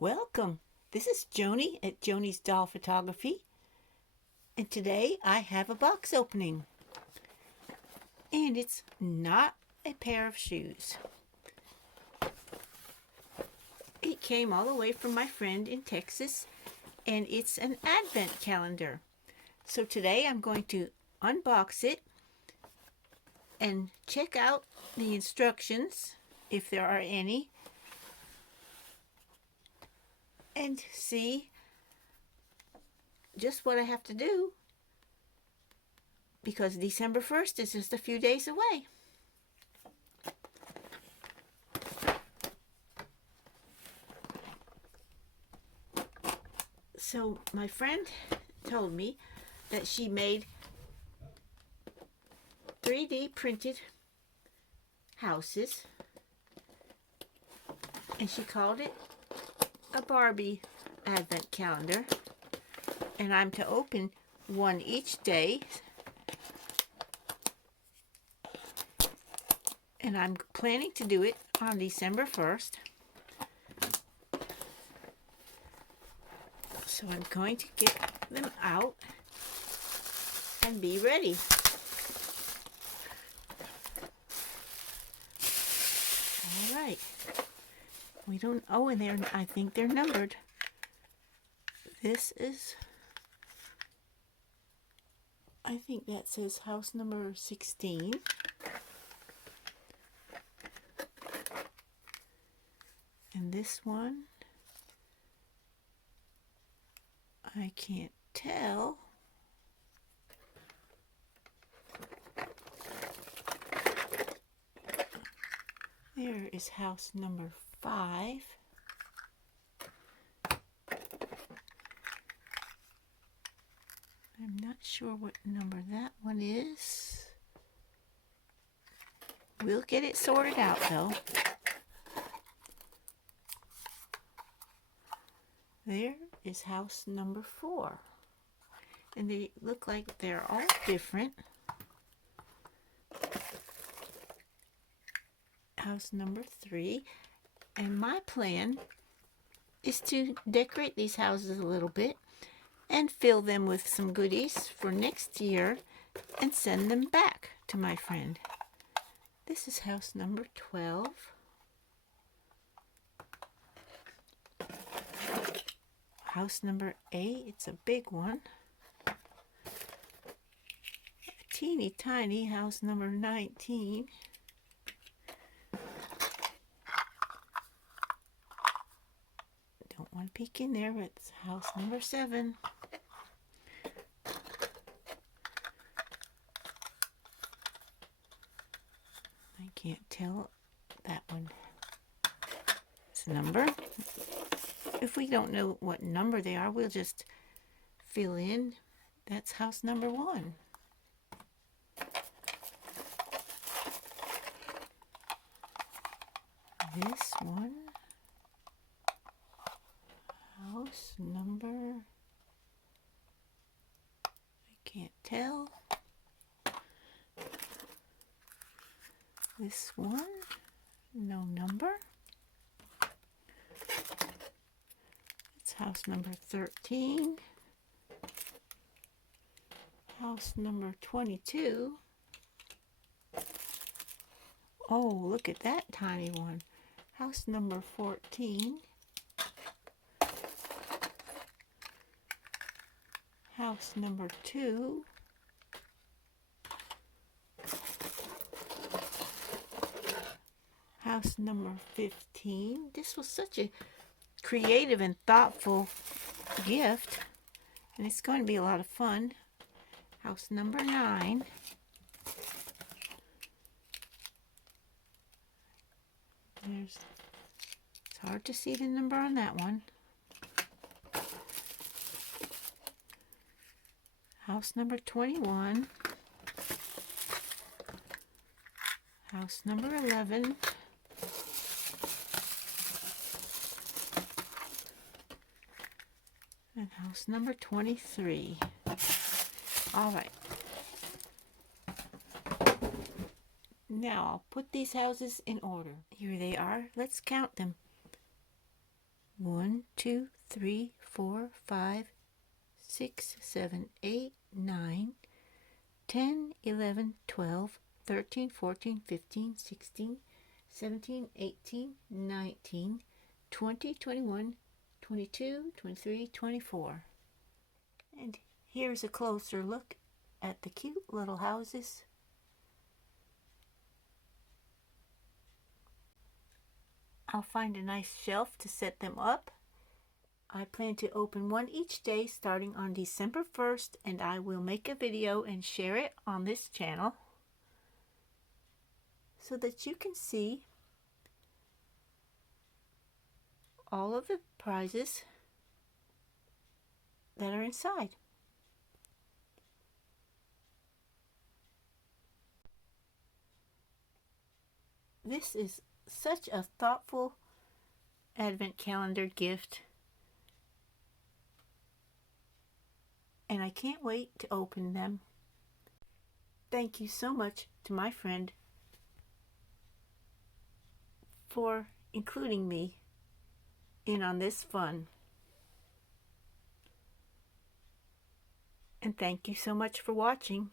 Welcome. This is Joni at Joni's Doll Photography, and today I have a box opening. And it's not a pair of shoes. It came all the way from my friend in Texas, and it's an advent calendar. So today I'm going to unbox it and check out the instructions, if there are any, and see just what I have to do, because December 1st is just a few days away. So my friend told me that she made 3D printed houses, and she called it a Barbie advent calendar, and I'm to open one each day, and I'm planning to do it on December 1st. So I'm going to get them out and be ready. All right. We don't, oh, and I think they're numbered. This is, I think that says house number 16. And this one, I can't tell. There is house number 5. I'm not sure what number that one is. We'll get it sorted out though. There is house number 4. And they look like they're all different. House number 3. And my plan is to decorate these houses a little bit and fill them with some goodies for next year and send them back to my friend. This is house number 12. House number 8, it's a big one. A teeny tiny house number 19. Don't want to peek in there, but it's house number 7. I can't tell that one. It's a number. If we don't know what number they are, we'll just fill in. That's house number 1. This one, house number, I can't tell. This one, no number. It's house number 13. House number 22. Oh, look at that tiny one. House number 14. House number 2. House number 15. This was such a creative and thoughtful gift, and it's going to be a lot of fun. House number 9. It's hard to see the number on that one. House number 21. House number 11. And house number 23. All right. Now I'll put these houses in order. Here they are. Let's count them. 1, 2, 3, 4, 5, 6, 7, 8, 9, 10, 11, 12, 13, 14, 15, 16, 17, 18, 19, 20, 21, 22, 23, 24. And here's a closer look at the cute little houses. I'll find a nice shelf to set them up. I plan to open one each day starting on December 1st, and I will make a video and share it on this channel so that you can see all of the prizes that are inside. This is such a thoughtful advent calendar gift, and I can't wait to open them. Thank you so much to my friend for including me in on this fun. And thank you so much for watching.